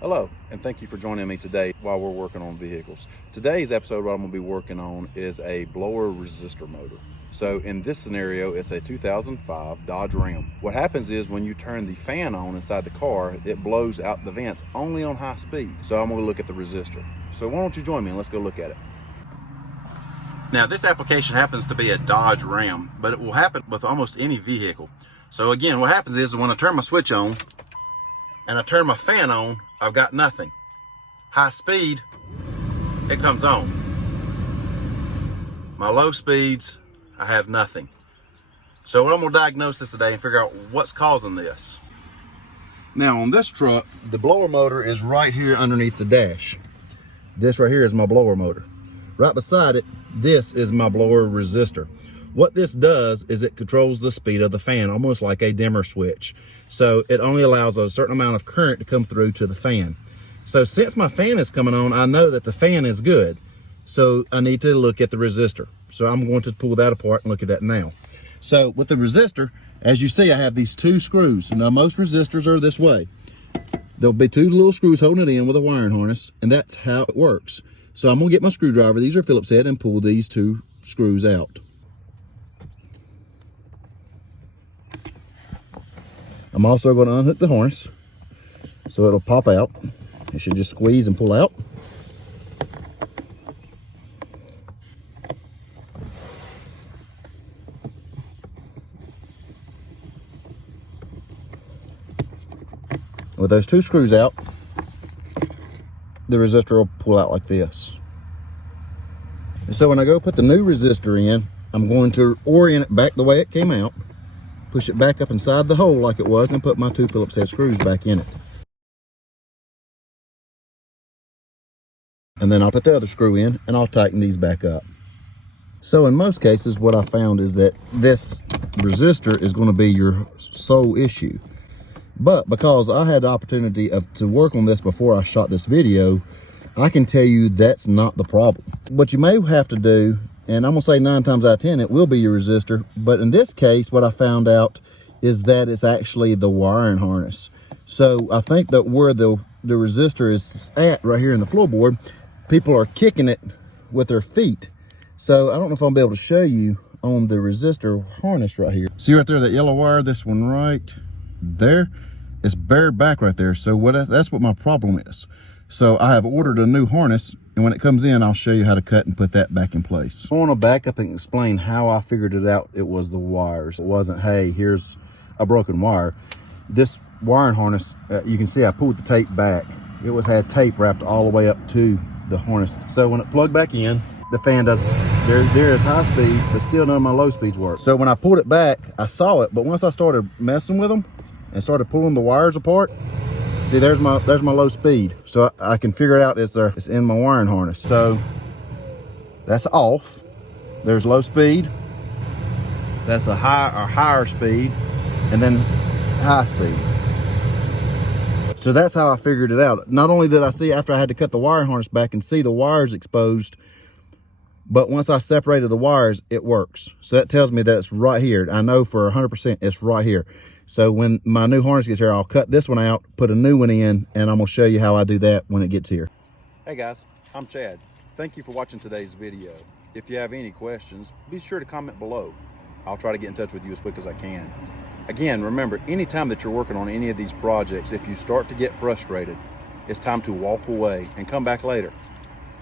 Hello, and thank you for joining me today while we're working on vehicles. Today's episode, what I'm going to be working on is a blower resistor motor. So in this scenario, it's a 2005 Dodge Ram. What happens is when you turn the fan on inside the car, it blows out the vents only on high speed. So I'm going to look at the resistor. So why don't you join me and let's go look at it. Now this application happens to be a Dodge Ram, but it will happen with almost any vehicle. So again, what happens is when I turn my switch on and I turn my fan on, I've got nothing. High speed, it comes on. My low speeds, I have nothing. So I'm gonna diagnose this today and figure out what's causing this. Now on this truck, the blower motor is right here underneath the dash. This right here is my blower motor. Right beside it, this is my blower resistor. What this does is it controls the speed of the fan, almost like a dimmer switch. So it only allows a certain amount of current to come through to the fan. So since my fan is coming on, I know that the fan is good. So I need to look at the resistor. So I'm going to pull that apart and look at that now. So with the resistor, as you see, I have these two screws. Now most resistors are this way. There'll be two little screws holding it in with a wiring harness, and that's how it works. So I'm gonna get my screwdriver, these are Phillips head, and pull these two screws out. I'm also going to unhook the harness so it'll pop out. It should just squeeze and pull out. With those two screws out, the resistor will pull out like this. And so when I go put the new resistor in, I'm going to orient it back the way it came out, push it back up inside the hole like it was, and put my two Phillips head screws back in it. And then I'll put the other screw in and I'll tighten these back up. So in most cases, what I found is that this resistor is going to be your sole issue. But because I had the opportunity to work on this before I shot this video, I can tell you that's not the problem. What you may have to do, and I'm gonna say 9 times out of 10, it will be your resistor. But in this case, what I found out is that it's actually the wiring harness. So I think that where the resistor is at right here in the floorboard, people are kicking it with their feet. So I don't know if I'll be able to show you on the resistor harness right here. See right there, that yellow wire, this one right there, it's bare back right there. So that's what my problem is. So I have ordered a new harness, and when it comes in, I'll show you how to cut and put that back in place. I want to back up and explain how I figured it out. It was the wires. It wasn't, hey, here's a broken wire. This wiring harness, you can see I pulled the tape back. It had tape wrapped all the way up to the harness. So when it plugged back in, the fan doesn't, there is high speed, but still none of my low speeds work. So when I pulled it back, I saw it, but once I started messing with them and started pulling the wires apart, see, there's my low speed. So I can figure it out, it's in my wiring harness. So that's off. There's low speed. That's a higher speed, and then high speed. So that's how I figured it out. Not only did I see after I had to cut the wire harness back and see the wires exposed, but once I separated the wires, it works. So that tells me that it's right here. I know for 100% it's right here. So when my new harness gets here, I'll cut this one out, put a new one in, and I'm gonna show you how I do that when it gets here. Hey guys, I'm Chad. Thank you for watching today's video. If you have any questions, be sure to comment below. I'll try to get in touch with you as quick as I can. Again, remember, anytime that you're working on any of these projects, if you start to get frustrated, it's time to walk away and come back later.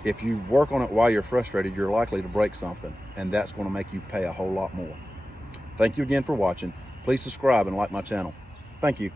If you work on it while you're frustrated, you're likely to break something, and that's going to make you pay a whole lot more. Thank you again for watching. Please subscribe and like my channel. Thank you.